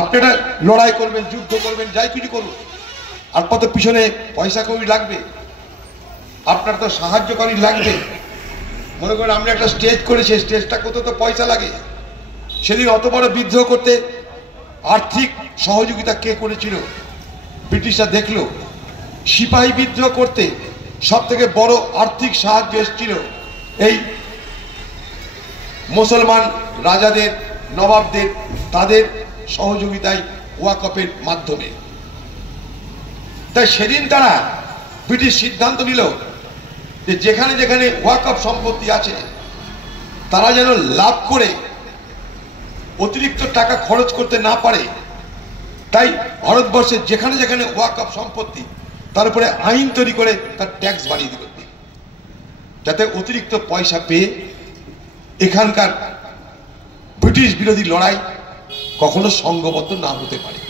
আপনারা লড়াই করবেন, যুদ্ধ করবেন, যাই কিছু করুন, আপনার তো পিছনে পয়সা কড়ি লাগবে, আপনার তো সাহায্যকারী লাগবে। মনে করেন আমরা একটা স্টেজ করেছি, স্টেজটা করতে তো পয়সা লাগে। সেদিন অত বড় বিদ্রোহ করতে আর্থিক সহযোগিতা কে করেছিল? ব্রিটিশরা দেখলো। সিপাহী বিদ্রোহ করতে সব থেকে বড় আর্থিক সাহায্য এসেছিল এই মুসলমান রাজাদের, নবাবদের, তাদের সহযোগিতায় ওয়াকফের মাধ্যমে। তাই সেদিন তারা ব্রিটিশ সিদ্ধান্ত নিল যে যেখানে যেখানে ওয়াকফ সম্পত্তি আছে তারা যেন লাভ করে অতিরিক্ত টাকা খরচ করতে না পারে। তাই ভারতবর্ষের যেখানে যেখানে ওয়াকফ সম্পত্তি তার উপরে আইন তৈরি করে তার ট্যাক্স বাড়িয়ে দিল, যাতে অতিরিক্ত পয়সা পেয়ে এখানকার ব্রিটিশ বিরোধী লড়াই কখনো সংঘবদ্ধ না হতে পারে।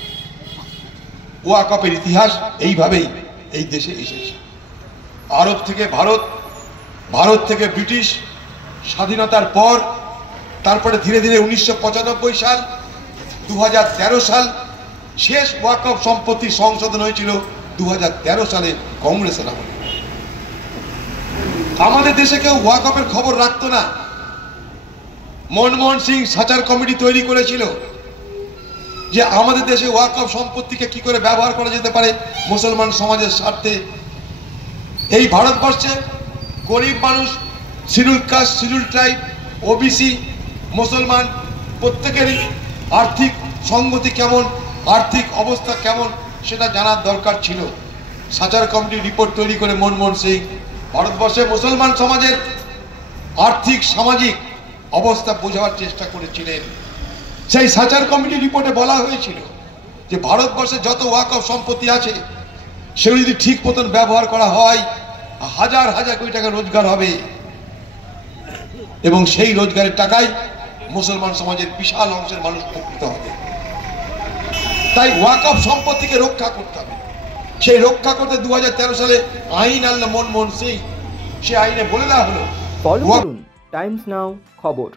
ওয়াকফের ইতিহাস এইভাবেই এই দেশে এসেছে। আরব থেকে ভারত, ভারত থেকে ব্রিটিশ, স্বাধীনতার পর তারপরে ধীরে ধীরে 1995 সাল, 2013 সাল শেষ ওয়াকফ সম্পত্তি সংশোধন হয়েছিল 2013 সালে কংগ্রেসের আমলে। আমাদের দেশে কেউ ওয়াকফের খবর রাখতো না। মনমোহন সিং সাচার কমিটি তৈরি করেছিল যে আমাদের দেশে ওয়াকফ সম্পত্তিকে কি করে ব্যবহার করা যেতে পারে মুসলমান সমাজের স্বার্থে। এই ভারতবর্ষে গরিব মানুষ, schedule caste, schedule tribe, OBC, মুসলমান প্রত্যেকেরই আর্থিক সংগতি কেমন, আর্থিক অবস্থা কেমন সেটা জানার দরকার ছিল। সাচার কমিটির রিপোর্ট তৈরি করে মনমোহন সিং ভারতবর্ষে মুসলমান সমাজের আর্থিক সামাজিক অবস্থা বোঝার চেষ্টা করেছিলেন। সেই সাচার কমিটির রিপোর্টে বলা হয়েছিল যে ভারতবর্ষে যত ওয়াকফ সম্পত্তি আছে সেগুলো যদি ঠিক মতন ব্যবহার করা হয় হাজার হাজার কোটি টাকা রোজগার হবে, এবং সেই রোজগারের টাকায় মুসলমান সমাজের বিশাল অংশের মানুষ উপকৃত হবে। তাই ওয়াকফ সম্পত্তিকে রক্ষা করতে হবে। সেই রক্ষা করতে 2013 সালে আইন আনলো মনমোহন সিং। সে আইনে বলে দেওয়া হলো ফলো করুন টাইমস নাও খবর।